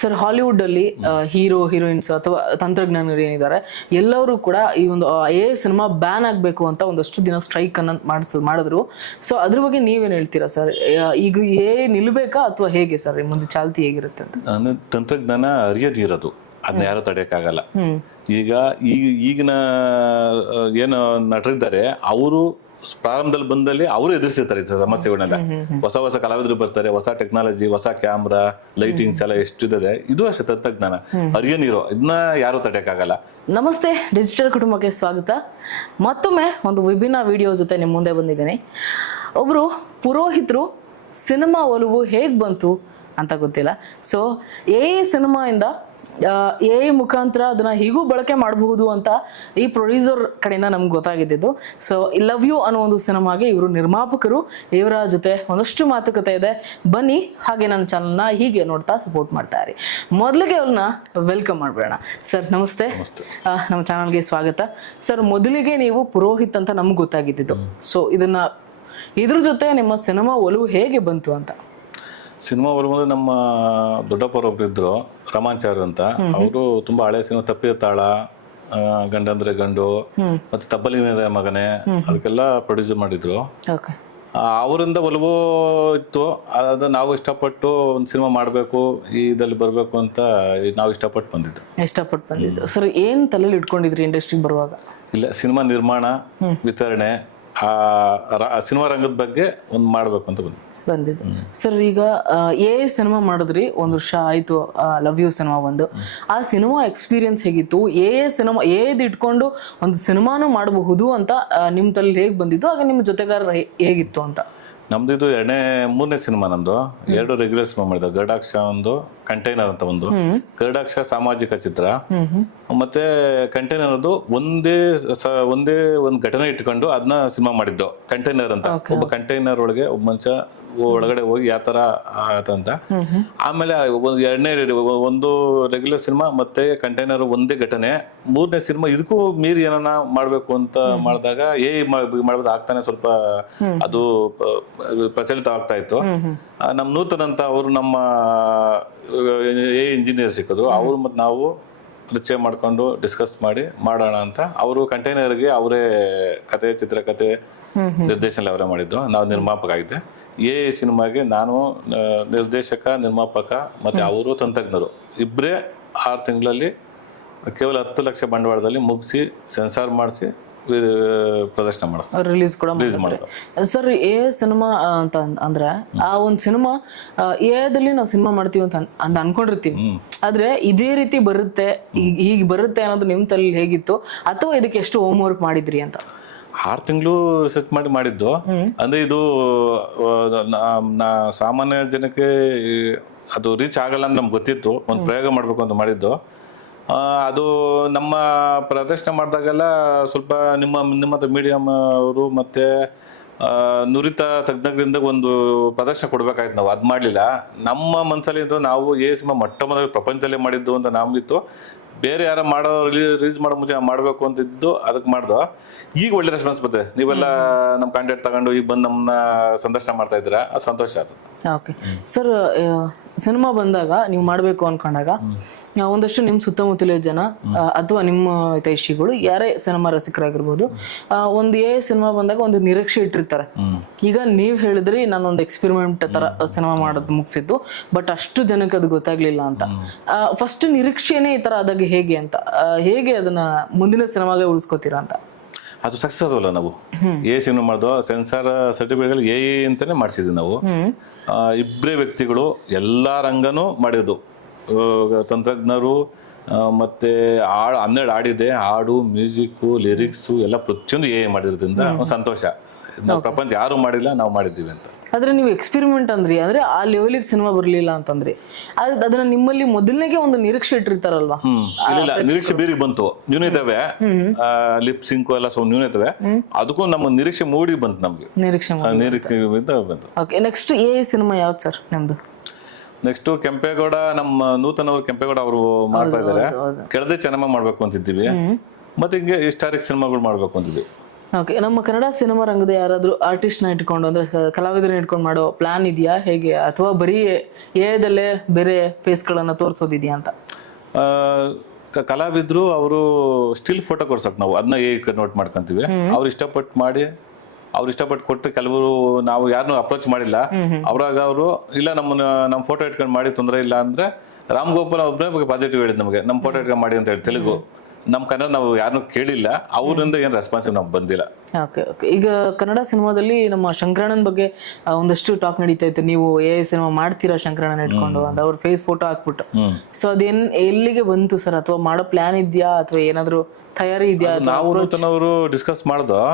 Sir Hollywood ಅಲ್ಲಿ hero heroines ಅಥವಾ ತಂತ್ರಜ್ಞಾನಿಗಳು ಏನಿದ್ದಾರೆ ಎಲ್ಲರೂ ಕೂಡ ಈ ಒಂದು ಸಿನಿಮಾ ಬ್ಯಾನ್ ಆಗ್ಬೇಕು ಅಂತ ಒಂದಷ್ಟು ದಿನ ಸ್ಟ್ರೈಕ್ ಅನ್ನ ಮಾಡಿದ್ರು. ಸೊ ಅದ್ರ ಬಗ್ಗೆ ನೀವೇನ್ ಹೇಳ್ತೀರಾ ಸರ್? ಈಗ ನಿಲ್ಬೇಕಾ ಅಥವಾ ಹೇಗೆ ಸರ್ ಮುಂದೆ ಚಾಲ್ತಿ ಹೇಗಿರುತ್ತೆ ಅಂತ? ತಂತ್ರಜ್ಞಾನ ಅರಿಯದಿರೋದು, ಅದನ್ನ ಯಾರು ತಡೆಯಕ್ಕಾಗಲ್ಲ. ಈಗ ಈಗಿನ ಏನು ನಟರಿದ್ದಾರೆ ಅವರು ಪ್ರಾರಂಭದಲ್ಲಿ ಬಂದಲ್ಲಿ ಅವರು ಎದುರಿಸಿರ್ತಾರೆ ಸಮಸ್ಯೆಗಳನ್ನೆಲ್ಲ. ಹೊಸ ಹೊಸ ಕಲಾವಿದರು ಬರ್ತಾರೆ, ಹೊಸ ಟೆಕ್ನಾಲಜಿ, ಹೊಸ ಕ್ಯಾಮ್ರಾ, ಲೈಟಿಂಗ್ಸ್ ಎಲ್ಲ ಎಷ್ಟಿದೆ. ಇದು ಅಷ್ಟೇ ತಂತ್ರಜ್ಞಾನ ಅರಿಯ ನೀರು, ಇದನ್ನ ಯಾರು ತಡೆಯಕ್ಕಾಗಲ್ಲ. ನಮಸ್ತೆ, ಡಿಜಿಟಲ್ ಕುಟುಂಬಕ್ಕೆ ಸ್ವಾಗತ. ಮತ್ತೊಮ್ಮೆ ಒಂದು ವಿಭಿನ್ನ ವಿಡಿಯೋ ಜೊತೆ ನಿಮ್ಮ ಮುಂದೆ ಬಂದಿದ್ದೇನೆ. ಒಬ್ರು ಪುರೋಹಿತರು ಸಿನಿಮಾ ಒಲವು ಹೇಗ್ ಬಂತು ಅಂತ ಗೊತ್ತಿಲ್ಲ. ಸೊ ಸಿನಿಮಾಯಿಂದ ಮುಖಾಂತರ ಅದನ್ನ ಹೀಗೂ ಬಳಕೆ ಮಾಡಬಹುದು ಅಂತ ಈ ಪ್ರೊಡ್ಯೂಸರ್ ಕಡೆಯಿಂದ ನಮ್ಗೆ ಗೊತ್ತಾಗಿದ್ದು. ಸೊ ಲವ್ ಯು ಅನ್ನೋ ಒಂದು ಸಿನಿಮಾಗೆ ಇವರು ನಿರ್ಮಾಪಕರು, ಇವರ ಜೊತೆ ಒಂದಷ್ಟು ಮಾತುಕತೆ ಇದೆ. ಬನ್ನಿ, ಹಾಗೆ ನನ್ನ ಚಾನಲ್ನ ಹೀಗೆ ನೋಡ್ತಾ ಸಪೋರ್ಟ್ ಮಾಡ್ತಾ ಇರಿ. ಮೊದಲಿಗೆ ಅವ್ರನ್ನ ವೆಲ್ಕಮ್ ಮಾಡ್ಬೇಡ. ಸರ್ ನಮಸ್ತೆ, ನಮ್ಮ ಚಾನಲ್ಗೆ ಸ್ವಾಗತ. ಸರ್, ಮೊದಲಿಗೆ ನೀವು ಪುರೋಹಿತ್ ಅಂತ ನಮ್ಗೆ ಗೊತ್ತಾಗಿದ್ದು. ಸೊ ಇದ್ರ ಜೊತೆ ನಿಮ್ಮ ಸಿನಿಮಾ ಒಲವು ಹೇಗೆ ಬಂತು ಅಂತ? ಸಿನಿಮಾ ಬರುವುದು ನಮ್ಮ ದೊಡ್ಡಪ್ಪರೊಬ್ರು ಇದ್ರು, ರಮಾಚಾರ್ ಅಂತ. ಅವರು ತುಂಬಾ ಹಳೆ ಸಿನಿಮಾ ತಪ್ಪಿದ ತಾಳ, ಗಂಡಂದ್ರೆ ಗಂಡು, ಮತ್ತೆ ತಬ್ಬಲಿನ ಮಗನೇ, ಅದಕ್ಕೆಲ್ಲ ಪ್ರೊಡ್ಯೂಸ್ ಮಾಡಿದ್ರು. ಅವರಿಂದ ಒಲವು ಇತ್ತು. ಅದು ನಾವು ಇಷ್ಟಪಟ್ಟು ಒಂದು ಸಿನಿಮಾ ಮಾಡಬೇಕು, ಇದಲ್ಲಿ ಬರಬೇಕು ಅಂತ ನಾವು ಇಷ್ಟಪಟ್ಟು ಬಂದಿದ್ದು. ಸರ್, ಏನ್ ತಲೆಯಲ್ಲಿ ಇಟ್ಕೊಂಡಿದ್ರಿ ಇಂಡಸ್ಟ್ರಿಗೆ ಬರುವಾಗ? ಇಲ್ಲ, ಸಿನಿಮಾ ನಿರ್ಮಾಣ, ವಿತರಣೆ, ಸಿನಿಮಾ ರಂಗದ ಬಗ್ಗೆ ಒಂದು ಮಾಡಬೇಕು ಅಂತ ಬಂದಿದ್ದು. ಸರ್, ಈಗ ಸಿನಿಮಾ ಮಾಡಿದ್ರಿ, 1 ವರ್ಷ ಆಯ್ತು ಲವ್ ಯು ಸಿನಿಮಾ ಬಂದು. ಆ ಸಿನಿಮಾ ಎಕ್ಸ್ಪೀರಿಯನ್ಸ್ ಹೇಗಿತ್ತು? ಸಿನಿಮಾ ಇಟ್ಕೊಂಡು ಒಂದು ಸಿನಿಮಾನು ಮಾಡಬಹುದು ಅಂತ ನಿಮ್ ತಲೆ ಹೇಗ್ ಬಂದಿದ್ದು? ಆಗ ನಿಮ್ ಜೊತೆಗಾರ ಹೇಗಿತ್ತು ಅಂತ? ನಮ್ದು ಇದು ಮೂರನೇ ಸಿನಿಮಾ. ನಮ್ದು 2 ರೆಗ್ಯುಲರ್ ಸಿನಿಮಾ ಮಾಡಿದ. ಗರುಡಾಕ್ಷ ಒಂದು, ಕಂಟೈನರ್ ಅಂತ ಒಂದು. ಗರುಡಾಕ್ಷ ಸಾಮಾಜಿಕ ಚಿತ್ರ, ಮತ್ತೆ ಕಂಟೈನರ್ ಅದು ಒಂದೇ ಒಂದು ಘಟನೆ ಇಟ್ಕೊಂಡು ಅದನ್ನ ಸಿನಿಮಾ ಮಾಡಿದ್ದು. ಕಂಟೈನರ್ ಅಂತ, ಒಬ್ಬ ಕಂಟೈನರ್ ಒಳಗೆ ಒಬ್ಬ ಮನುಷ್ಯ ಒಳಗಡೆ ಹೋಗಿ ಯಾವ ತರ ಆತಂತ. ಆಮೇಲೆ ಒಂದು ರೆಗ್ಯುಲರ್ ಸಿನಿಮಾ ಮತ್ತೆ ಕಂಟೈನರ್ ಒಂದೇ ಘಟನೆ. 3ನೇ ಸಿನಿಮಾ ಇದಕ್ಕೂ ಮೀರಿ ಏನಾನ ಮಾಡ್ಬೇಕು ಅಂತ ಮಾಡಿದಾಗ ಮಾಡ್ಬೋದು ಆಗ್ತಾನೆ ಸ್ವಲ್ಪ ಅದು ಪ್ರಚಲಿತ ಆಗ್ತಾ ಇತ್ತು. ನಮ್ ನೂತನ್ ಅಂತ ಅವರು ನಮ್ಮ ಇಂಜಿನಿಯರ್ ಸಿಕ್ಕಿದ್ರು. ಅವ್ರು ಮತ್ತೆ ನಾವು ಪರಿಚಯ ಮಾಡ್ಕೊಂಡು ಡಿಸ್ಕಸ್ ಮಾಡಿ ಮಾಡೋಣ ಅಂತ. ಅವರು ಕಂಟೈನರ್ಗೆ ಅವರೇ ಕತೆ, ಚಿತ್ರಕಥೆ, ನಿರ್ದೇಶನ ಅವರೇ ಮಾಡಿದ್ದು. ನಾವು ನಿರ್ಮಾಪಕ ಆಗಿದ್ದೆ. ಸಿನಿಮಾಗೆ ನಾನು ನಿರ್ದೇಶಕ, ನಿರ್ಮಾಪಕ, ಮತ್ತೆ ಅವರು ತಂತ್ರಜ್ಞರು ಇಬ್ಬರೇ 6 ತಿಂಗಳಲ್ಲಿ ಕೇವಲ 10 ಲಕ್ಷ ಬಂಡವಾಳದಲ್ಲಿ ಮುಗಿಸಿ ಸೆನ್ಸಾರ್ ಮಾಡಿಸಿ ಪ್ರದರ್ಶನ ಮಾಡಿಸ್ತಾರೆ, ರಿಲೀಸ್ ಮಾಡೋದು. ಸರ್, ಸಿನಿಮಾ ಅಂತ ಅಂದ್ರೆ ಆ ಒಂದು ಸಿನಿಮಾ ದಲ್ಲಿ ನಾವು ಸಿನಿಮಾ ಮಾಡ್ತೀವಿ ಅಂತ ಅನ್ಕೊಂಡಿರ್ತೀವಿ. ಆದ್ರೆ ಇದೇ ರೀತಿ ಬರುತ್ತೆ, ಹೀಗೆ ಬರುತ್ತೆ ಅನ್ನೋದು ನಿಮ್ ತಲೆ ಹೇಗಿತ್ತು? ಅಥವಾ ಇದಕ್ಕೆ ಎಷ್ಟು ಹೋಮ್ ವರ್ಕ್ ಮಾಡಿದ್ರಿ ಅಂತ? 6 ತಿಂಗಳು ರಿಸರ್ಚ್ ಮಾಡಿದ್ದು. ಅಂದ್ರೆ ಇದು ಸಾಮಾನ್ಯ ಜನಕ್ಕೆ ಅದು ರೀಚ್ ಆಗಲ್ಲ ಅಂತ ನಮ್ಗೆ ಗೊತ್ತಿತ್ತು. ಒಂದು ಪ್ರಯೋಗ ಮಾಡ್ಬೇಕು ಅಂತ ಮಾಡಿದ್ದು. ಅದು ನಮ್ಮ ಪ್ರದರ್ಶನ ಮಾಡಿದಾಗೆಲ್ಲ ಸ್ವಲ್ಪ ನಿಮ್ಮ ಮೀಡಿಯಂ ಅವರು ಮತ್ತೆ ನುರಿತ ತಜ್ಞರಿಂದ ಒಂದು ಪ್ರದರ್ಶನ ಕೊಡ್ಬೇಕಾಯ್ತು. ನಾವು ಅದ್ ಮಾಡ್ಲಿಲ್ಲ. ನಮ್ಮ ಮನ್ಸಲ್ಲಿ ನಾವು ಸಿನಿಮಾ ಮೊಟ್ಟ ಮೊದಲ ಪ್ರಪಂಚದಲ್ಲೇ ಮಾಡಿದ್ದು ಅಂತ ನಮ್ಗಿತ್ತು. ಬೇರೆ ಯಾರ ರಿಲೀಸ್ ಮಾಡೋ ಮುಂಚೆ ಮಾಡಬೇಕು ಅಂತಿದ್ದು, ಅದಕ್ಕೆ ಮಾಡ್ದೋ. ಈಗ ಒಳ್ಳೆ ರೆಸ್ಪಾನ್ಸ್ ಬರ್ತದೆ. ನೀವೆಲ್ಲ ನಮ್ಮ ಕಾಂಟ್ಯಾಕ್ಟ್ ತಗೊಂಡು ಈಗ ಬಂದು ನಮ್ಮನ್ನ ಸಂದರ್ಶನ ಮಾಡ್ತಾ ಇದ್ದೀರಾ, ಅದು ಸಂತೋಷ ಆಯ್ತು. ಓಕೆ ಸರ್, ಸಿನಿಮಾ ಬಂದಾಗ ನೀವು ಮಾಡಬೇಕು ಅನ್ಕೊಂಡಾಗ ಒಂದಷ್ಟು ನಿಮ್ಮ ಸುತ್ತಮುತ್ತಲ ಜನ ಅಥವಾ ನಿಮ್ಮ ಹಿತೈಷಿಗಳು ಯಾರೇ ಸಿನಿಮಾ ರಸಿಕರಾಗಿರ್ಬೋದು, ಒಂದು ಸಿನಿಮಾ ಬಂದಾಗ ಒಂದು ನಿರೀಕ್ಷೆ ಇಟ್ಟಿರ್ತಾರೆ. ಈಗ ನೀವ್ ಹೇಳಿದ್ರಿ ನಾನೊಂದು ಎಕ್ಸ್ಪೆರಿಮೆಂಟ್ ತರ ಸಿನಿಮಾ ಮಾಡೋದು ಮುಗಿಸಿದ್ದು, ಬಟ್ ಅಷ್ಟು ಜನಕ್ಕೆ ಅದು ಗೊತ್ತಾಗ್ಲಿಲ್ಲ ಅಂತ. ಫಸ್ಟ್ ನಿರೀಕ್ಷೆನೇ ಈ ತರ ಆದಾಗ ಹೇಗೆ ಅಂತ, ಹೇಗೆ ಅದನ್ನ ಮುಂದಿನ ಸಿನಿಮಾಗೆ ಉಳಿಸ್ಕೋತೀರಾ ಅಂತ? ಅದು ಸಕ್ಸಸ್ ಆದವಲ್ಲ. ನಾವು ಸಿನಿಮಾ ಮಾಡ್ದೋ ಸೆನ್ಸಾರ್ ಸರ್ಟಿಫಿಕೇಟ್ ಅಂತಾನೆ ಮಾಡಿಸಿದ್ವಿ ನಾವು. ಇಬ್ಬರೇ ವ್ಯಕ್ತಿಗಳು ಎಲ್ಲಾ ರಂಗನೂ ಮಾಡಿದ್ದು. ತಂತ್ರಜ್ಞರು ಮತ್ತೆ 12 ಹಾಡಿದೆ, ಹಾಡು, ಮ್ಯೂಸಿಕ್, ಲಿರಿಕ್ಸು ಎಲ್ಲ ಪ್ರತಿಯೊಂದು ಮಾಡಿರೋದ್ರಿಂದ ಸಂತೋಷ. ನಾವು ಪ್ರಪಂಚ ಯಾರು ಮಾಡಿಲ್ಲ, ನಾವು ಮಾಡಿದ್ದೀವಿ ಅಂತ. ಆದ್ರೆ ನೀವು ಎಕ್ಸ್ಪೆರಿಮೆಂಟ್ ಅಂದ್ರಿ, ಅಂದ್ರೆ ಆ ಲೆವೆಲಿಗೆ ಸಿನಿಮಾ ಬರ್ಲಿಲ್ಲ ಅಂತಂದ್ರಿ. ಅದನ್ನ ನಿಮ್ಮಲ್ಲಿ ಮೊದಲನೇಗೆ ಒಂದು ನಿರೀಕ್ಷೆ ಇಟ್ಟಿರ್ತಾರಲ್ವಾ? ಇಲ್ಲ, ನಿರೀಕ್ಷೆ ಬೇರೆ ಬಂತು. ನ್ಯೂನತವೆ, ಲಿಪ್ ಸಿಂಕ್ ಎಲ್ಲ ನ್ಯೂನತವೆ. ಅದಕ್ಕೂ ನಮ್ಮ ನಿರೀಕ್ಷೆ ಮೂಡಿ ಬಂತು. ನಮ್ಗೆ ನಿರೀಕ್ಷೆ ಬಂತು. ಓಕೆ, ನೆಕ್ಸ್ಟ್ ಸಿನಿಮಾ ಯಾವ್ದು ಸರ್ ನಿಮ್ದು? ನೆಕ್ಸ್ಟ್ ಕೆಂಪೇಗೌಡ, ನಮ್ಮ ನೂತನ್ ಅವರು ಕೆಂಪೇಗೌಡ ಅವರು ಮಾಡ್ತಾ ಇದಾರೆ. ಕೆಳದೆ ಚೆನ್ನಮ್ಮ ಮಾಡ್ಬೇಕು ಅಂತಿದ್ದೀವಿ. ಮತ್ತೆ ಹಿಂಗೆ ಹಿಸ್ಟಾರಿಕ್ ಸಿನಿಮಾಗಳು ಮಾಡ್ಬೇಕು ಅಂತಿದ್ವಿ. ಓಕೆ, ನಮ್ಮ ಕನ್ನಡ ಸಿನಿಮಾ ರಂಗದ ಯಾರಾದ್ರೂ ಆರ್ಟಿಸ್ಟ್ ನ ಇಟ್ಕೊಂಡು ಅಂದ್ರೆ ಕಲಾವಿದರನ್ನ ಇಟ್ಕೊಂಡು ಮಾಡೋ ಪ್ಲಾನ್ ಇದೆಯಾ ಹೇಗೆ, ಅಥವಾ ಬರೀ ಏದಲ್ಲೇ ಬೇರೆ ಫೇಸ್ ಗಳನ್ನ ತೋರಿಸೋದಿದ್ಯಾ ಅಂತ? ಕಲಾವಿದ್ರು ಅವರು ಸ್ಟಿಲ್ ಫೋಟೋ ಕೊಡ್ಸಕ್ ನಾವು ಅದನ್ನ ಕನ್ವರ್ಟ್ ಮಾಡ್ಕೊಂತೀವಿ. ಅವ್ರು ಇಷ್ಟಪಟ್ಟು ಕೊಟ್ಟರೆ ಕೆಲವರು ನಾವು ಯಾರನ್ನೂ ಅಪ್ರೋಚ್ ಮಾಡಿಲ್ಲ. ಅವ್ರಾಗ ಅವರು ಇಲ್ಲ ನಮ್ಮ ಫೋಟೋ ಇಟ್ಕೊಂಡು ಮಾಡಿ ತೊಂದರೆ ಇಲ್ಲ ಅಂದ್ರೆ ರಾಮ್ ಗೋಪಾಲ್ ಒಬ್ಬರೇ ಪಾಸಿಟಿವ್ ಹೇಳಿದ್ ನಮಗೆ, ನಮ್ಮ ಫೋಟೋ ಇಟ್ಕೊಂಡು ಮಾಡಿ ಅಂತ ಹೇಳಿ. ತೆಲುಗು ನಮ್ಮ ಕನ್ನಡ ನಾವು ಯಾರನ್ನೂ ಕೇಳಿಲ್ಲ, ಅವರಿಂದ ಏನು ರೆಸ್ಪಾನ್ಸಿವ್ ನಮ್ಗೆ ಬಂದಿಲ್ಲ. Okay okay. ಈಗ ಕನ್ನಡ ಸಿನಿಮಾದಲ್ಲಿ ನಮ್ಮ ಶಂಕರಣ್ಣನ ಬಗ್ಗೆ ಒಂದಷ್ಟು ಟಾಕ್ ನಡೀತಾ ಇತ್ತು, ನೀವು ಸಿನಿಮಾ ಮಾಡ್ತೀರಾ ಶಂಕರಣ್ಣನ ಇಟ್ಕೊಂಡು ಅಂತ, ಅವ್ರ ಫೇಸ್ ಫೋಟೋ ಹಾಕ್ಬಿಟ್ಟು. ಸೊ ಅದೇನ್ ಎಲ್ಲಿಗೆ ಬಂತು ಸರ್, ಅಥವಾ ಮಾಡೋ ಪ್ಲಾನ್ ಇದೆಯಾ ಅಥವಾ ಏನಾದ್ರು ತಯಾರಿ ಇದೆಯಾ? ನಾವು ನೂತನವರು ಡಿಸ್ಕಸ್ ಮಾಡ್ದೋ,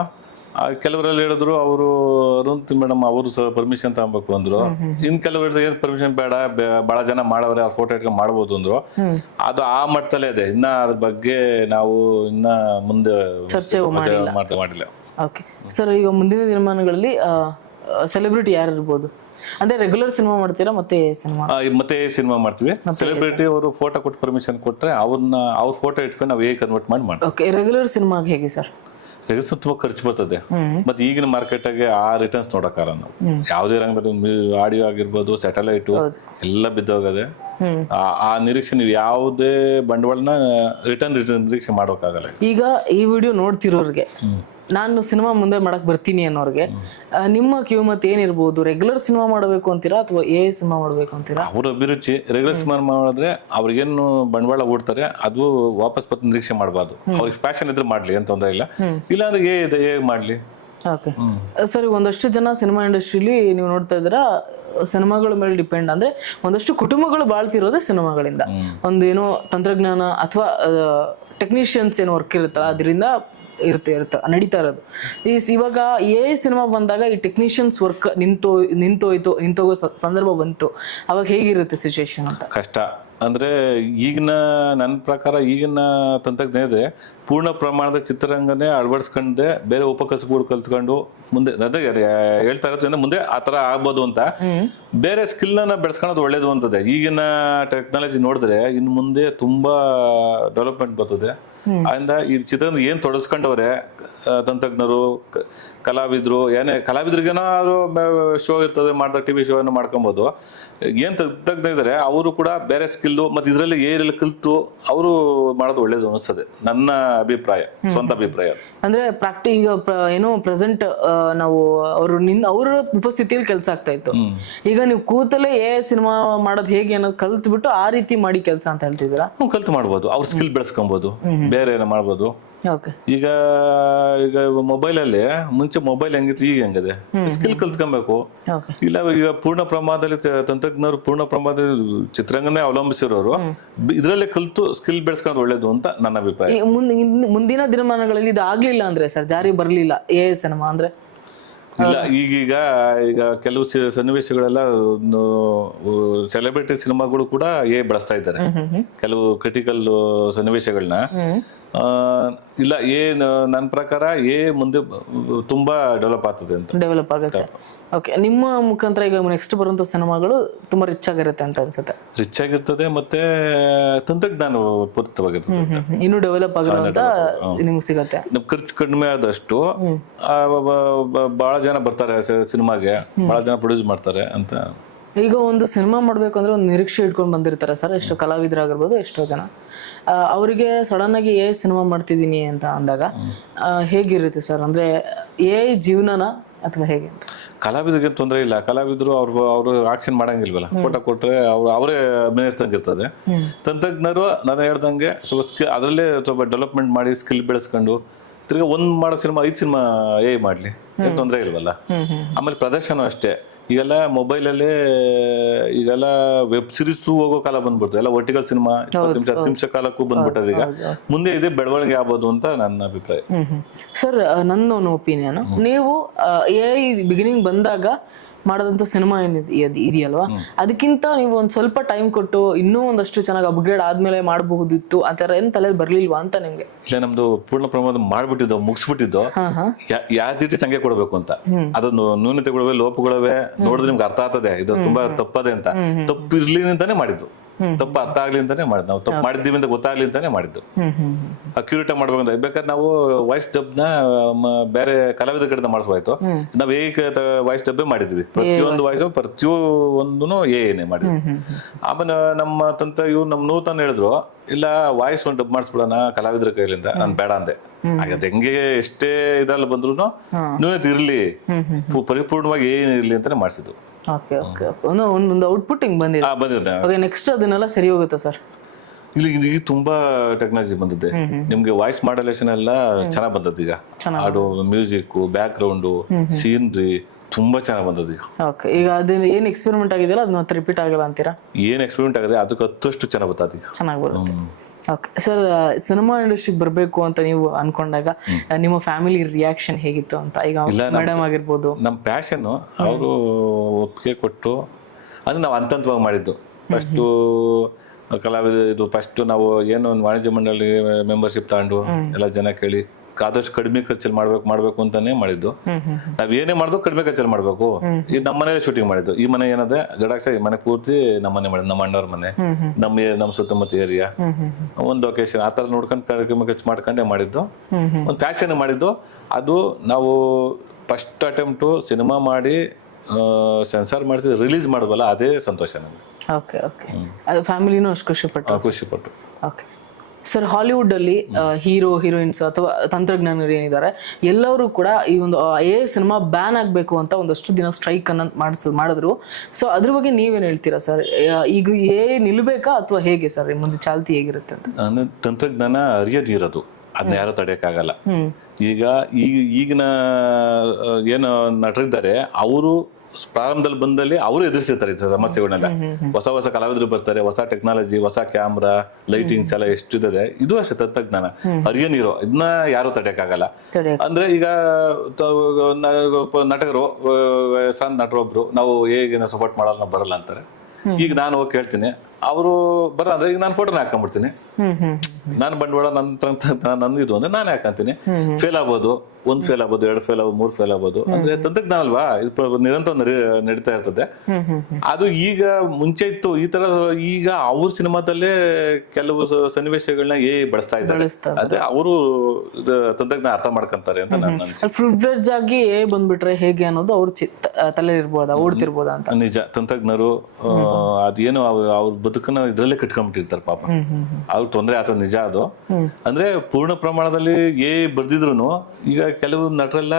ಕೆಲವರಲ್ಲಿ ಹೇಳಿದ್ರು ಅವರು ಅರುಣ್ ಮೇಡಮ್ ಅವರು ಪರ್ಮಿಷನ್ ತಗೊಬೇಕು ಅಂದ್ರು. ಇನ್ ಕೆಲವರು ಏನ್ ಪರ್ಮಿಷನ್ ಬೇಡ, ಬಹಳ ಜನ ಮಾಡವ್ರೆ, ಅವ್ರ ಫೋಟೋ ಇಟ್ಕೊಂಡು ಮಾಡ್ಬೋದು ಅಂದ್ರು. ಅದು ಆ ಮಟ್ಟದಲ್ಲೇ ಇದೆ, ಇನ್ನ ಅದ್ರ ಬಗ್ಗೆ ನಾವು ಇನ್ನ ಮುಂದೆ ಚರ್ಚೆ ಮಾಡಿಲ್ಲ. ಓಕೆ ಸರ್, ಈಗ ಮುಂದಿನ ದಿನಮಾನಗಳಲ್ಲಿ ಸೆಲೆಬ್ರಿಟಿ ಯಾರು ಇರ್ಬೋದು ಅಂದ್ರೆ ರೆಗ್ಯುಲರ್ ಸಿನಿಮಾ ಮಾಡ್ತೀರಾ ಮತ್ತೆ ಸಿನಿಮಾ ಮಾಡ್ತೀವಿ? ಸೆಲೆಬ್ರಿಟಿ ಅವರು ಫೋಟೋ ಕೊಟ್ಟು ಪರ್ಮಿಷನ್ ಕೊಟ್ರೆ ಅವ್ರ ಫೋಟೋ ಇಟ್ಕೊಂಡು ನಾವು ಕನ್ವರ್ಟ್ ಮಾಡಿ. ಓಕೆ, ರೆಗ್ಯುಲರ್ ಸಿನಿಮಾಗೆ ಹೇಗೆ ಸರ್? ತುಂಬಾ ಖರ್ಚು ಬರ್ತದೆ. ಮತ್ತೆ ಈಗಿನ ಮಾರ್ಕೆಟ್ ಆಗಿ ಆ ರಿಟರ್ನ್ಸ್ ನೋಡಕ್ಕಾಗಲ್ಲ ನಾವು. ಯಾವುದೇ ರಂಗದಲ್ಲಿ ಆಡಿಯೋ ಆಗಿರ್ಬೋದು, ಸ್ಯಾಟಲೈಟ್ ಎಲ್ಲ ಬಿದ್ದೋಗದೆ. ಆ ನಿರೀಕ್ಷೆ ನೀವು ಯಾವುದೇ ಬಂಡವಾಳನ ರಿಟರ್ನ್ ನಿರೀಕ್ಷೆ ಮಾಡೋಕ್ಕಾಗಲ್ಲ. ಈಗ ಈ ವಿಡಿಯೋ ನೋಡ್ತಿರೋರ್ಗೆ, ನಾನು ಸಿನಿಮಾ ಮುಂದೆ ಮಾಡಕ್ ಬರ್ತೀನಿ ಅನ್ನೋರ್ಗೆ ನಿಮ್ಮ ಕಿವಿಮತ್ ಏನಿರ್ಬೋದು? ರೆಗ್ಯುಲರ್ ಸಿನಿಮಾ ಮಾಡಬೇಕು ಅಂತೀರಾ ಅಥವಾ ಸಿನಿಮಾ ಮಾಡ್ಬೇಕು ಅಂತೀರಾ? ಅವ್ರ ಅಭಿರುಚಿ. ರೆಗ್ಯುಲರ್ ಸಿನಿಮಾ ಮಾಡಿದ್ರೆ ಅವ್ರಿಗೇನು ಬಂಡವಾಳ ಹೂಡ್ತಾರೆ ಅದು ವಾಪಸ್ ಬತ್ ನಿರೀಕ್ಷೆ ಮಾಡಬಾರ್ದು. ಅವ್ರಿಗೆ ಪ್ಯಾಷನ್ ಇದ್ರೆ ಮಾಡ್ಲಿ, ಏನ್ ತೊಂದರೆ ಇಲ್ಲ. ಇಲ್ಲಾಂದ್ರೆ ಮಾಡ್ಲಿ. ಓಕೆ ಸರ್, ಒಂದಷ್ಟು ಜನ ಸಿನಿಮಾ ಇಂಡಸ್ಟ್ರಿಲಿ ನೀವು ನೋಡ್ತಾ ಇದ್ದೀರಾ, ಸಿನಿಮಾಗಳ ಮೇಲೆ ಡಿಪೆಂಡ್ ಅಂದ್ರೆ ಒಂದಷ್ಟು ಕುಟುಂಬಗಳು ಬಾಳ್ತಿರೋದೇ ಸಿನಿಮಾಗಳಿಂದ. ಒಂದು ಏನೋ ತಂತ್ರಜ್ಞಾನ ಅಥವಾ ಟೆಕ್ನಿಷಿಯನ್ಸ್ ಏನು ವರ್ಕ್ ಇರುತ್ತಲ್ಲ ಅದರಿಂದ ಇರುತ್ತೆ ನಡೀತಾ ಇರೋದು. ಇವಾಗ ಸಿನಿಮಾ ಬಂದಾಗ ಈ ಟೆಕ್ನಿಷಿಯನ್ಸ್ ವರ್ಕ್ ನಿಂತೋಗೋ ಸಂದರ್ಭ ಬಂತು, ಅವಾಗ ಹೇಗಿರುತ್ತೆ ಸಿಚುವೇಶನ್ ಅಂತ? ಕಷ್ಟ. ಅಂದ್ರೆ ನನ್ನ ಪ್ರಕಾರ ಈಗಿನ ತಂತ್ರಜ್ಞಾನ ಪೂರ್ಣ ಪ್ರಮಾಣದ ಚಿತ್ರರಂಗನೇ ಅಳವಡಿಸ್ಕೊಂಡೆ ಬೇರೆ ಉಪಕಸಬುಗಳು ಕಲ್ತ್ಕೊಂಡು ಮುಂದೆ ಹೇಳ್ತಾ ಇರೋದ್ರಿಂದ ಮುಂದೆ ಆತರ ಆಗ್ಬೋದು ಅಂತ ಬೇರೆ ಸ್ಕಿಲ್ ನ ಬೆಳೆಸ್ಕೊಳ್ಳೋದು ಒಳ್ಳೇದು ಅಂತದೆ. ಈಗಿನ ಟೆಕ್ನಾಲಜಿ ನೋಡಿದ್ರೆ ಇನ್ನು ಮುಂದೆ ತುಂಬಾ ಡೆವಲಪ್ಮೆಂಟ್ ಬರ್ತದೆ. ಅದರಿಂದ ಈ ಚಿತ್ರರಂಗ ಏನ್ ತೊಡಸ್ಕೊಂಡವ್ರೆ ತಂತ್ರಜ್ಞರು, ಕಲಾವಿದ್ರು, ಕಲಾವಿದ್ರಿಗೇನಾದ್ರು ಶೋ ಇರ್ತದೆ ಮಾಡಿದಾಗ ಟಿವಿ ಶೋ ಅನ್ನು ಮಾಡ್ಕೊಬಹುದು. ಏನ್ ತಂತ್ರಜ್ಞ ಇದಾರೆ ಅವರು ಕೂಡ ಬೇರೆ ಸ್ಕಿಲ್ ಮತ್ತೆ ಇದ್ರಲ್ಲಿ ಏನೆಲ್ಲ ಕಲ್ತು ಅವರು ಮಾಡೋದು ಒಳ್ಳೇದು ಅನಿಸ್ತದೆ, ನನ್ನ ಅಭಿಪ್ರಾಯ, ಸ್ವಂತ ಅಭಿಪ್ರಾಯ. ಅಂದ್ರೆ ಈಗ ಏನೋ ಪ್ರೆಸೆಂಟ್ ನಾವು ಅವ್ರ ಉಪಸ್ಥಿತಿಯಲ್ಲಿ ಕೆಲಸ ಆಗ್ತಾ ಇತ್ತು. ಈಗ ನೀವು ಕೂತಲೇ ಸಿನಿಮಾ ಮಾಡೋದು ಹೇಗೆ ಅನ್ನೋದು ಕಲ್ತ್ಬಿಟ್ಟು ಆ ರೀತಿ ಮಾಡಿ ಕೆಲಸ ಅಂತ ಹೇಳ್ತಿದ್ದೀರಾ? ಕಲ್ತು ಮಾಡ್ಬೋದು, ಅವ್ರ ಸ್ಕಿಲ್ ಬೆಳೆಸ್ಕೊಬಹುದು, ಬೇರೆ ಏನೋ ಮಾಡ್ಬೋದು. ಈಗ ಮೊಬೈಲ್ ಅಲ್ಲಿ ಮುಂಚೆ ಮೊಬೈಲ್ ಹೆಂಗಿತ್ತು, ಈಗ ಹೆಂಗದೆ, ಸ್ಕಿಲ್ ಕಲ್ತ್ಕೊಬೇಕು. ಇಲ್ಲ ಈಗ ಪೂರ್ಣ ಪ್ರಮಾಣದಲ್ಲಿ ತಂತ್ರಜ್ಞರು ಪೂರ್ಣ ಪ್ರಮಾಣದಲ್ಲಿ ಚಿತ್ರರಂಗನೇ ಅವಲಂಬಿಸಿರೋರು ಇದ್ರಲ್ಲೇ ಕಲ್ತು ಸ್ಕಿಲ್ ಬೆಳೆಸ್ಕೊಳ್ಳೋದು ಒಳ್ಳೇದು ಅಂತ ನನ್ನ ಅಭಿಪ್ರಾಯ. ಮುಂದಿನ ದಿನಮಾನಗಳಲ್ಲಿ ಇದು ಆಗ್ಲಿಲ್ಲ ಅಂದ್ರೆ ಸರ್, ಜಾರಿ ಬರ್ಲಿಲ್ಲ ಸಿನಿಮಾ ಅಂದ್ರೆ? ಇಲ್ಲ, ಈಗ ಕೆಲವು ಸನ್ನಿವೇಶಗಳೆಲ್ಲ ಸೆಲೆಬ್ರಿಟಿ ಸಿನಿಮಾಗಳು ಕೂಡ ಬಳಸ್ತಾ ಇದ್ದಾರೆ. ಕೆಲವು ಕ್ರಿಟಿಕಲ್ ಸನ್ನಿವೇಶಗಳನ್ನ ಇಲ್ಲ ನನ್ನ ಪ್ರಕಾರ ಮುಂದೆ ತುಂಬಾ ಡೆವಲಪ್ ಆಗುತ್ತೆ ಆಗುತ್ತೆ. ಓಕೆ, ನಿಮ್ಮ ಮುಖಾಂತರ ಈಗ ನೆಕ್ಸ್ಟ್ ಬರುವಂತ ಸಿನಿಮಾಗಳು ತುಂಬಾ ರಿಚ್ ಆಗಿರುತ್ತೆ ಅಂತ ಅನ್ಸುತ್ತೆ? ರಿಚ್ ಆಗಿರ್ತದೆ, ಮತ್ತೆ ತಂತ್ರಜ್ಞಾನ ಪೂರಿತವಾಗಿರ್ತದೆ, ಇನ್ನು ಡೆವಲಪ್ ಆಗಿರುವಂತ ನಿಮ್ಗೆ ಸಿಗತ್ತೆ. ಖರ್ಚು ಕಡಿಮೆ ಆದಷ್ಟು ಬಹಳ ಜನ ಬರ್ತಾರೆ ಸಿನಿಮಾಗೆ, ಬಹಳ ಜನ ಪ್ರೊಡ್ಯೂಸ್ ಮಾಡ್ತಾರೆ ಅಂತ. ಈಗ ಒಂದು ಸಿನಿಮಾ ಮಾಡ್ಬೇಕು ಅಂದ್ರೆ ಒಂದು ನಿರೀಕ್ಷೆ ಇಟ್ಕೊಂಡು ಬಂದಿರ್ತಾರೆ ಸರ್, ಎಷ್ಟೋ ಕಲಾವಿದರಾಗಿರ್ಬೋದು, ಎಷ್ಟೋ ಜನ. ಅವರಿಗೆ ಸಡನ್ ಆಗಿ ಸಿನಿಮಾ ಮಾಡ್ತಿದ್ದೀನಿ ಅಂತ ಅಂದಾಗ ಹೇಗಿರುತ್ತೆ ಸರ್? ಅಂದ್ರೆ ಜೀವನನ ಅಥವಾ ಹೇಗೆ ಅಂತ? ಕಲಾವಿದರಿಗೆ ತೊಂದರೆ ಇಲ್ಲ. ಕಲಾವಿದರು ಅವ್ರು ಆಕ್ಷನ್ ಮಾಡಂಗಿಲ್ವಲ್ಲ, ಫೋಟೋ ಕೊಟ್ರೆ ಅವರೇ ಅಭಿನಯಿಸ್ದಂಗಿರ್ತದೆ. ತಂತ್ರಜ್ಞರು ನಾನು ಹೇಳ್ದಂಗೆ ಸ್ವಲ್ಪ ಅದರಲ್ಲೇ ಸ್ವಲ್ಪ ಡೆವಲಪ್ಮೆಂಟ್ ಮಾಡಿ ಸ್ಕಿಲ್ ಬೆಳೆಸ್ಕೊಂಡು ತಿರ್ಗಾ ಮಾಡೋ ಸಿನಿಮಾ 5 ಸಿನಿಮಾ ಮಾಡ್ಲಿ, ಏನ್ ತೊಂದರೆ ಇಲ್ವಲ್ಲ. ಆಮೇಲೆ ಪ್ರದರ್ಶನ ಅಷ್ಟೇ. ಈಗೆಲ್ಲ ಮೊಬೈಲಲ್ಲೇ ಈಗೆಲ್ಲ ವೆಬ್ ಸೀರೀಸ್ ಹೋಗೋ ಕಾಲ ಬಂದ್ಬಿಡ್ತು. ಎಲ್ಲ ವರ್ಟಿಕಲ್ ಸಿನಿಮಾ 20 ನಿಮಿಷ 10 ನಿಮಿಷ ಕಾಲಕ್ಕೂ ಬಂದ್ಬಿಟ್ಟದ. ಈಗ ಮುಂದೆ ಇದೇ ಬೆಳವಣಿಗೆ ಆಗ್ಬೋದು ಅಂತ ನನ್ನ ಅಭಿಪ್ರಾಯ. ಸರ್, ನನ್ನ ಒಪಿನಿಯನ್, ನೀವು ಬಿಗಿನಿಂಗ್ ಬಂದಾಗ ಮಾಡೋದಂತ ಸಿನಿಮಾ ಇದೆಯಲ್ವಾ, ಅದಕ್ಕಿಂತ ನೀವು ಒಂದ್ ಸ್ವಲ್ಪ ಟೈಮ್ ಕೊಟ್ಟು ಇನ್ನೂ ಒಂದಷ್ಟು ಚೆನ್ನಾಗಿ ಅಪ್ಗ್ರೇಡ್ ಆದ್ಮೇಲೆ ಮಾಡಬಹುದಿತ್ತು ಆತರ ಏನ್ ತಲೆ ಬರ್ಲಿಲ್ವಾ ಅಂತ ನಿಮ್ಗೆ? ಇಲ್ಲ, ನಮ್ದು ಪೂರ್ಣ ಪ್ರಮಾಣ ಮಾಡ್ಬಿಟ್ಟಿದ್ದೋ, ಮುಗಿಸ್ಬಿಟ್ಟಿದ್ದೋ, ಯಾವ ಸಂಖ್ಯೆ ಕೊಡ್ಬೇಕು ಅಂತ ಅದನ್ನು ನ್ಯೂನತೆಗಳವೆ, ಲೋಪಗಳವೆ ನೋಡಿದ್ರೆ ನಿಮ್ಗೆ ಅರ್ಥ ಆಗ್ತದೆ ಇದು ತುಂಬಾ ತಪ್ಪದೆ ಅಂತ. ತಪ್ಪು ಇರ್ಲಿ ಅಂತಾನೆ ಮಾಡಿದ್ದು. ತಪ್ಪು ಅರ್ಥ ಆಗ್ಲಿ ಅಂತಾನೆ ಮಾಡಿದ್ದು, ನಾವು ತಪ್ಪು ಮಾಡಿದ್ದೀವಿ ಅಂತ ಗೊತ್ತಾಗ್ಲಿ ಅಂತಾನೆ ಮಾಡಿದ್ದು. ಅಕ್ಯುರೇಟ್ ಮಾಡ್ಬೇಕಂತ ಬೇಕಾದ್ರೆ ನಾವು ವಾಯ್ಸ್ ಡಬ್ ನ ಬೇರೆ ಕಲಾವಿದರ ಕಡೆಯಿಂದ ಮಾಡಿಸ್ಬೋಯ್ತು. ನಾವ್ ವಾಯ್ಸ್ ಡಬ್ಬೇ ಮಾಡಿದ್ವಿ, ಪ್ರತಿಯೊಂದು ವಾಯ್ಸ್ ಪ್ರತಿಯೊಂದು ಏನೇ ಮಾಡಿದ್ವಿ. ಆಮೇಲೆ ನಮ್ಮ ಇವ್ರು ನಮ್ಮ ನೂತನ ಹೇಳಿದ್ರು, ಇಲ್ಲ ವಾಯ್ಸ್ ಒಂದು ಡಬ್ ಮಾಡಿಸ್ಬಿಡೋಣ ಕಲಾವಿದರ ಕೈಲಿಂದ. ನಾನು ಬೇಡ ಅಂದೆ. ಹಾಗಾದ್ರೆ ಹೆಂಗೆ ಎಷ್ಟೇ ಇದ್ರಲ್ಲಿ ಬಂದ್ರು ನ್ಯೂನತೆ ಇರ್ಲಿ, ಪರಿಪೂರ್ಣವಾಗಿ ಏನ್ ಇರ್ಲಿ ಅಂತಾನೆ ಮಾಡಿಸಿದ್ದು. ಒಂದು ಔಟ್ಪುಟ್ ಹಿಂಗ್ ಬಂದಿದೆ. ನೆಕ್ಸ್ಟ್ ಅದನ್ನೆಲ್ಲ ಸರಿ ಹೋಗುತ್ತಾ ಸರ್? ಇಲ್ಲಿ ತುಂಬಾ ಟೆಕ್ನಾಲಜಿ ಬಂದಿದೆ. ನಿಮ್ಗೆ ವಾಯ್ಸ್ ಮಾಡಲೇಷನ್ ಎಲ್ಲ ಚೆನ್ನಾಗ್ ಬಂದದ್ದು ಈಗ. ಹಾಡು, ಮ್ಯೂಸಿಕ್, ಬ್ಯಾಕ್ ಗ್ರೌಂಡ್, ಸೀನ್ರಿ ತುಂಬಾ ಚೆನ್ನಾಗ್ ಬಂದದ್ದು ಈಗ. ಈಗ ಅದನ್ನ ಏನ್ ಎಕ್ಸ್ಪೆರಿಮೆಂಟ್ ಆಗಿದೆಯಲ್ಲ ಅದನ್ನ ಮತ್ತೆ ರಿಪೀಟ್ ಆಗಲ್ಲ ಅಂತೀರಾ? ಏನ್ ಎಕ್ಸ್ಪೆರಿಮೆಂಟ್ ಆಗಿದೆ ಅದಕ್ಕೆ 10 ಚೆನ್ನಾಗ್ ಬರ್ತದೆ ಈಗ. ಚೆನ್ನಾಗ್ ಬರುತ್ತೆ. ಓಕೆ ಸರ್, ಸಿನಿಮಾ ಇಂಡಸ್ಟ್ರಿಗೆ ಬರಬೇಕು ಅಂತ ನೀವು ಅನ್ಕೊಂಡಾಗ ನಿಮ್ಮ ಫ್ಯಾಮಿಲಿ ರಿಯಾಕ್ಷನ್ ಹೇಗಿತ್ತು ಅಂತ? ಈಗ ಮೇಡಮ್ ಆಗಿರ್ಬೋದು, ನಮ್ಮ ಪ್ಯಾಷನ್ ಅವರು ಒಪ್ಪಿಗೆ ಕೊಟ್ಟು, ಅಂದ್ರೆ ನಾವು ಹಂತವಾಗಿ ಮಾಡಿದ್ದು. ಫಸ್ಟು ಕಲಾವಿದ ಇದು ಫಸ್ಟ್ ನಾವು ಏನು ಒಂದು ವಾಣಿಜ್ಯ ಮಂಡಳಿ ಮೆಂಬರ್ಶಿಪ್ ತಗೊಂಡು ಎಲ್ಲ ಜನ ಕೇಳಿ ಆದಷ್ಟು ಕಡಿಮೆ ಖರ್ಚಲ್ಲಿ ಮಾಡ್ಬೇಕು ಅಂತಾನೆ ಮಾಡಿದ್ದು. ನಾವ್ ಏನೇ ಮಾಡಿದ್ರು ಕಡಿಮೆ ಖರ್ಚಲ್ಲಿ ಮಾಡ್ಬೇಕು. ಇದು ನಮ್ಮ ಮನೇಲಿ ಶೂಟಿಂಗ್ ಮಾಡಿದ್ದು. ಈ ಮನೆ ಏನದೆ ಗಡಾಕ್ಷ, ಈ ಮನೆ ಪೂರ್ತಿ ನಮ್ಮ ಮನೆ ಮಾಡಿದ್ದು, ನಮ್ಮ ಅಣ್ಣವ್ರ ಮನೆ, ನಮ್ಮ ಸುತ್ತಮುತ್ತ ಏರಿಯಾ, ಒಂದು ಲೊಕೇಶನ್ ಆ ತರ ನೋಡ್ಕೊಂಡು ಕಡಿಮೆ ಖರ್ಚು ಮಾಡ್ಕೊಂಡೇ ಮಾಡಿದ್ದು. ಒಂದು ಪ್ಯಾಷನ್ ಮಾಡಿದ್ದು. ಅದು ನಾವು ಫಸ್ಟ್ ಅಟೆಂಪ್ಟು ಸಿನಿಮಾ ಮಾಡಿ ಸೆನ್ಸಾರ್ ಮಾಡಿಸಿ ರಿಲೀಸ್ ಮಾಡುವಲ್ಲ, ಅದೇ ಸಂತೋಷ ನಮ್ಗೆ. ಫ್ಯಾಮಿಲಿನೂ ಅಷ್ಟು ಖುಷಿಪಟ್ಟು. ಓಕೆ ಸರ್, ಹಾಲಿವುಡ್ ಅಲ್ಲಿ ಹೀರೋ ಹೀರೋಯಿನ್ಸ್ ಅಥವಾ ತಂತ್ರಜ್ಞಾನರು ಏನಿದ್ದಾರೆ ಎಲ್ಲರೂ ಕೂಡ ಈ ಒಂದು ಸಿನಿಮಾ ಬ್ಯಾನ್ ಆಗ್ಬೇಕು ಅಂತ ಒಂದಷ್ಟು ದಿನ ಸ್ಟ್ರೈಕ್ ಅನ್ನ ಮಾಡಿದ್ರು. ಸೊ ಅದ್ರ ಬಗ್ಗೆ ನೀವೇನ್ ಹೇಳ್ತೀರಾ ಸರ್? ಈಗ ನಿಲ್ಬೇಕಾ ಅಥವಾ ಹೇಗೆ ಸರ್ ಮುಂದೆ ಚಾಲ್ತಿ ಹೇಗಿರುತ್ತೆ ಅಂತ? ತಂತ್ರಜ್ಞಾನ ಅರಿಯದಿರೋದು, ಅದನ್ನ ಯಾರು ತಡೆಯಕ್ಕಾಗಲ್ಲ. ಈಗಿನ ಏನು ನಟರಿದ್ದಾರೆ ಅವರು ಪ್ರಾರಂಭದಲ್ಲಿ ಬಂದಲ್ಲಿ ಅವರು ಎದುರಿಸಿರ್ತಾರೆ ಸಮಸ್ಯೆಗಳನ್ನೆಲ್ಲ. ಹೊಸ ಕಲಾವಿದರು ಬರ್ತಾರೆ, ಹೊಸ ಟೆಕ್ನಾಲಜಿ, ಹೊಸ ಕ್ಯಾಮ್ರಾ, ಲೈಟಿಂಗ್ಸ್ ಎಲ್ಲ ಎಷ್ಟಿದೆ. ಇದು ಅಷ್ಟೇ ತಂತ್ರಜ್ಞಾನ ಅರಿಯ ನೀರು, ಇದನ್ನ ಯಾರು ತಡೆಯಕ್ಕಾಗಲ್ಲ. ಅಂದ್ರೆ ಈಗ ನಟಕರು ನಟರೊಬ್ರು ನಾವು ಹೇಗೆ ಸಪೋರ್ಟ್ ಮಾಡಲ್ಲ, ನಾವು ಬರಲ್ಲ ಅಂತಾರೆ. ಈಗ ನಾನು ಹೋಗಿ ಕೇಳ್ತೀನಿ, ಅವರು ಬರ ಅಂದ್ರೆ ಈಗ ನಾನು ಫೋಟೋನ ಹಾಕೊಂಡ್ಬಿಡ್ತೀನಿ. ನಾನು ಬಂಡವಾಳ ನನ್ನ ಇದು ಅಂದ್ರೆ ನಾನೇ ಹಾಕಂತೀನಿ. ಫೇಲ್ ಆಗ್ಬೋದು, 1 ಫೇಲ್ ಆಗ್ಬೋದು, 2 ಫೇಲ್ ಆಗ್ಬೋದು, 3 ಫೇಲ್ ಆಗ್ಬೋದು. ಅಂದ್ರೆ ತಂತ್ರಜ್ಞಾನ ಅಲ್ವಾ, ಇದು ನಿರಂತರ ನಡೀತಾ ಇರ್ತದೆ. ಅದು ಈಗ ಮುಂಚೆ ಇತ್ತು ಈ ತರ. ಈಗ ಅವ್ರ ಸಿನಿಮಾದಲ್ಲೇ ಕೆಲವು ಸನ್ನಿವೇಶಗಳನ್ನ ಬಳಸ್ತಾ ಇದ್ದಾರೆ. ಅದೇ ಅವರು ತಂತ್ರಜ್ಞಾನ ಅರ್ಥ ಮಾಡ್ಕೊಂತಾರೆ ಅಂತ ನಾನು ಅನ್ಸುತ್ತೆ. ಫುಲ್ ಫ್ಲೆಡ್ಜ್ ಆಗಿ ಬಂದ್ಬಿಟ್ರೆ ಹೇಗೆ ಅನ್ನೋದು ಅವ್ರ ತಲೆ ಇರ್ಬೋದಾ, ಓಡ್ತಿರ್ಬೋದಾ ಅಂತ. ನಿಜ, ತಂತ್ರಜ್ಞರು ಅದೇನು ಅವ್ರ ಬದುಕನ್ನ ಇದ್ರಲ್ಲೇ ಕಟ್ಕೊಂಡ್ಬಿಟ್ಟಿರ್ತಾರೆ ಪಾಪ. ಅವ್ರ ತೊಂದರೆ ಆತ ನಿಜ. ಅದು ಅಂದ್ರೆ ಪೂರ್ಣ ಪ್ರಮಾಣದಲ್ಲಿ ಬರ್ದಿದ್ರು ಈಗ ಕೆಲವು ನಟರೆಲ್ಲ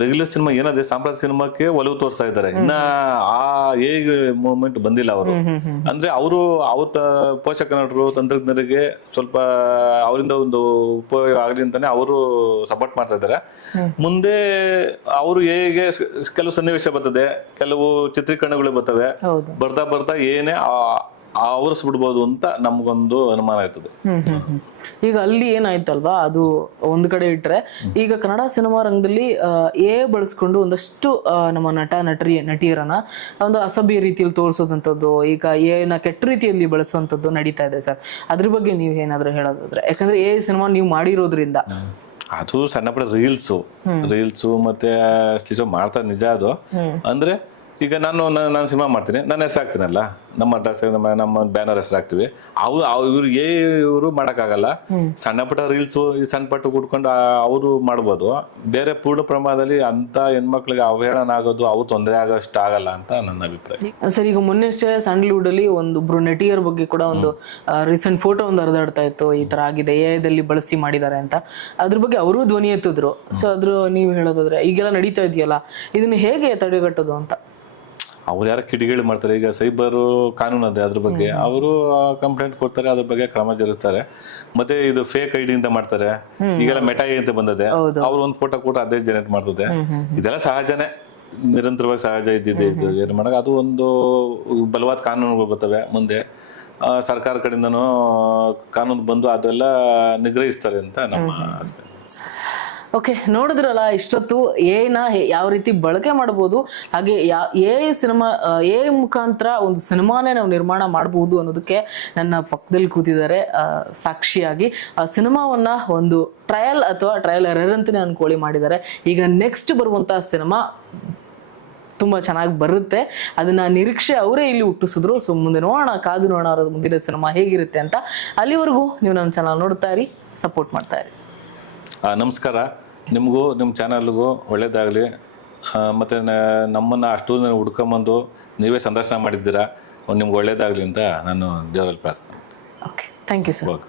ರೆಗ್ಯುಲರ್ ಸಿನಿಮಾ ಏನದೆ ಸಾಂಪ್ರದಾಯಿಕ ಸಿನಿಮಾಕ್ಕೆ ಒಲವು ತೋರಿಸ್ತಾ ಇದ್ದಾರೆ. ಇನ್ನ ಆ ಮೂಮೆಂಟ್ ಬಂದಿಲ್ಲ ಅವರು. ಅಂದ್ರೆ ಅವರು ಪೋಷಕ ನಟರು, ತಂತ್ರಜ್ಞರಿಗೆ ಸ್ವಲ್ಪ ಅವರಿಂದ ಒಂದು ಉಪಯೋಗ ಆಗಲಿ ಅಂತಾನೆ ಅವರು ಸಪೋರ್ಟ್ ಮಾಡ್ತಾ ಇದ್ದಾರೆ. ಮುಂದೆ ಅವರು ಹೇಗೆ ಕೆಲವು ಸನ್ನಿವೇಶ ಬರ್ತದೆ, ಕೆಲವು ಚಿತ್ರೀಕರಣಗಳು ಬರ್ತವೆ, ಬರ್ತಾ ಏನೇ ಆವರಿಸ್ಬಿಡ್ಬೋದು ಅಂತ ನಮ್ಗೊಂದು ಅನುಮಾನ ಇರ್ತದೆ. ಈಗ ಅಲ್ಲಿ ಏನಾಯ್ತಲ್ವಾ, ಅದು ಒಂದ್ ಕಡೆ ಇಟ್ರೆ, ಈಗ ಕನ್ನಡ ಸಿನಿಮಾ ರಂಗದಲ್ಲಿ ಬಳಸ್ಕೊಂಡು ಒಂದಷ್ಟು ನಮ್ಮ ನಟಿಯರನ್ನ ಒಂದು ಅಸಭ್ಯ ರೀತಿಯಲ್ಲಿ ತೋರಿಸೋದಂಥದ್ದು, ಈಗ ಕೆಟ್ಟ ರೀತಿಯಲ್ಲಿ ಬಳಸುವಂಥದ್ದು ನಡೀತಾ ಇದೆ ಸರ್. ಅದ್ರ ಬಗ್ಗೆ ನೀವು ಏನಾದ್ರು ಹೇಳೋದಾದ್ರೆ, ಯಾಕಂದ್ರೆ ಸಿನಿಮಾ ನೀವು ಮಾಡಿರೋದ್ರಿಂದ ಅದು ಸಣ್ಣ ಪುಟ್ಟ ರೀಲ್ಸು ಮತ್ತೆ ಮಾಡ್ತಾರೆ ನಿಜ. ಅದು ಅಂದ್ರೆ ಈಗ ನಾನು ಸಿನಿಮಾ ಮಾಡ್ತೀನಿ, ನನ್ನ ಹೆಸರು ಹಾಕ್ತೀನಲ್ಲ, ನಮ್ಮ ಬ್ಯಾನರ್ ಹೆಸರು ಹಾಕ್ತಿವಿ. ಇವ್ರು ಮಾಡಕ್ಕಾಗಲ್ಲ. ಸಣ್ಣ ಪುಟ್ಟ ರೀಲ್ಸು ಈ ಸಣ್ಣ ಪಟ್ಟು ಕುಟ್ಕೊಂಡು ಅವರು ಮಾಡ್ಬೋದು. ಬೇರೆ ಪೂರ್ಣ ಪ್ರಮಾಣದಲ್ಲಿ ಅಂತ ಹೆಣ್ಮಕ್ಳಿಗೆ ಅವಹೇಳನ ಆಗೋದು, ಅವು ತೊಂದರೆ ಆಗೋಷ್ಟು ಆಗಲ್ಲ ಅಂತ ನನ್ನ ಅಭಿಪ್ರಾಯ. ಸರ್, ಈಗ ಮೊನ್ನೆಷ್ಟೇ ಸ್ಯಾಂಡಲ್ವುಡ್ ಅಲ್ಲಿ ಒಬ್ರು ನಟಿಯರ ಬಗ್ಗೆ ಕೂಡ ಒಂದು ರೀಸೆಂಟ್ ಫೋಟೋ ಒಂದು ಹರಿದಾಡ್ತಾ ಇತ್ತು, ಈ ತರ ಆಗಿದೆ, AI ಬಳಸಿ ಮಾಡಿದ್ದಾರೆ ಅಂತ. ಅದ್ರ ಬಗ್ಗೆ ಅವರು ಧ್ವನಿ ಎತ್ತಿದ್ರು. ಸೊ ನೀವು ಹೇಳೋದಾದ್ರೆ ಈಗೆಲ್ಲ ನಡೀತಾ ಇದೆಯಲ್ಲ, ಇದನ್ನ ಹೇಗೆ ತಡೆಗಟ್ಟೋದು ಅಂತ? ಅವ್ರು ಯಾರ ಕಿಡಿಗೇಳಿ ಮಾಡ್ತಾರೆ. ಈಗ ಸೈಬರ್ ಕಾನೂನು ಅದೇ, ಅದ್ರ ಬಗ್ಗೆ ಅವರು ಕಂಪ್ಲೇಂಟ್ ಕೊಡ್ತಾರೆ, ಅದ್ರ ಬಗ್ಗೆ ಕ್ರಮ ಜರುಗಿಸ್ತಾರೆ. ಮತ್ತೆ ಇದು ಫೇಕ್ ID ಅಂತ ಮಾಡ್ತಾರೆ. ಈಗೆಲ್ಲ ಮೆಟಾ ಅಂತ ಬಂದದೆ, ಅವ್ರು ಒಂದು ಫೋಟೋ ಕೊಟ್ಟು ಅದೇ ಜನರೇಟ್ ಮಾಡ್ತದೆ. ಇದೆಲ್ಲ ಸಹಜನೇ, ನಿರಂತರವಾಗಿ ಸಹಜ ಇದ್ದಿದೆ. ಇದು ಏನು ಮಾಡಕ್, ಅದು ಒಂದು ಬಲವಾದ ಕಾನೂನುಗಳು ಬರ್ತವೆ. ಮುಂದೆ ಸರ್ಕಾರ ಕಡೆಯಿಂದನೂ ಕಾನೂನು ಬಂದು ಅದೆಲ್ಲ ನಿಗ್ರಹಿಸ್ತಾರೆ ಅಂತ ನಮ್ಮ ಆಸೆ. ಓಕೆ, ನೋಡಿದ್ರಲ್ಲ ಇಷ್ಟೊತ್ತು ಯಾವ ರೀತಿ ಬಳಕೆ ಮಾಡಬಹುದು, ಹಾಗೆ ಸಿನಿಮಾ ಮುಖಾಂತರ ಒಂದು ಸಿನಿಮಾನೇ ನಾವು ನಿರ್ಮಾಣ ಮಾಡಬಹುದು ಅನ್ನೋದಕ್ಕೆ ನನ್ನ ಪಕ್ಕದಲ್ಲಿ ಕೂತಿದ್ದಾರೆ ಸಾಕ್ಷಿಯಾಗಿ. ಆ ಸಿನಿಮಾವನ್ನ ಒಂದು ಟ್ರಯಲ್ ಎರರ್ ಅಂತಾನೆ ಅನ್ಕೊಳ್ಳಿ ಮಾಡಿದ್ದಾರೆ. ಈಗ ನೆಕ್ಸ್ಟ್ ಬರುವಂತಹ ಸಿನಿಮಾ ತುಂಬ ಚೆನ್ನಾಗಿ ಬರುತ್ತೆ. ಅದನ್ನ ನಿರೀಕ್ಷೆ ಅವರೇ ಇಲ್ಲಿ ಹುಟ್ಟಿಸಿದ್ರು. ಸೊ ಮುಂದೆ ನೋಡೋಣ, ಕಾದು ನೋಡೋಣ ಅವ್ರ ಮುಂದಿನ ಸಿನಿಮಾ ಹೇಗಿರುತ್ತೆ ಅಂತ. ಅಲ್ಲಿವರೆಗೂ ನೀವು ನನ್ನ ಚಾನಲ್ ನೋಡ್ತಾ ಇರಿ, ಸಪೋರ್ಟ್ ಮಾಡ್ತಾ ಇರಿ. ನಮಸ್ಕಾರ. ನಿಮಗೂ ನಿಮ್ಮ ಚಾನಲ್ಗೂ ಒಳ್ಳೇದಾಗಲಿ. ಮತ್ತು ನಮ್ಮನ್ನು ಅಷ್ಟು ಜನ ಹುಡ್ಕೊಂಬಂದು ನೀವೇ ಸಂದರ್ಶನ ಮಾಡಿದ್ದೀರಾ, ನಿಮ್ಗೆ ಒಳ್ಳೇದಾಗಲಿ ಅಂತ ನಾನು ದೇವರಲ್ಲಿ ಪ್ರಾರ್ಥನೆ. Okay, thank you sir. Okay.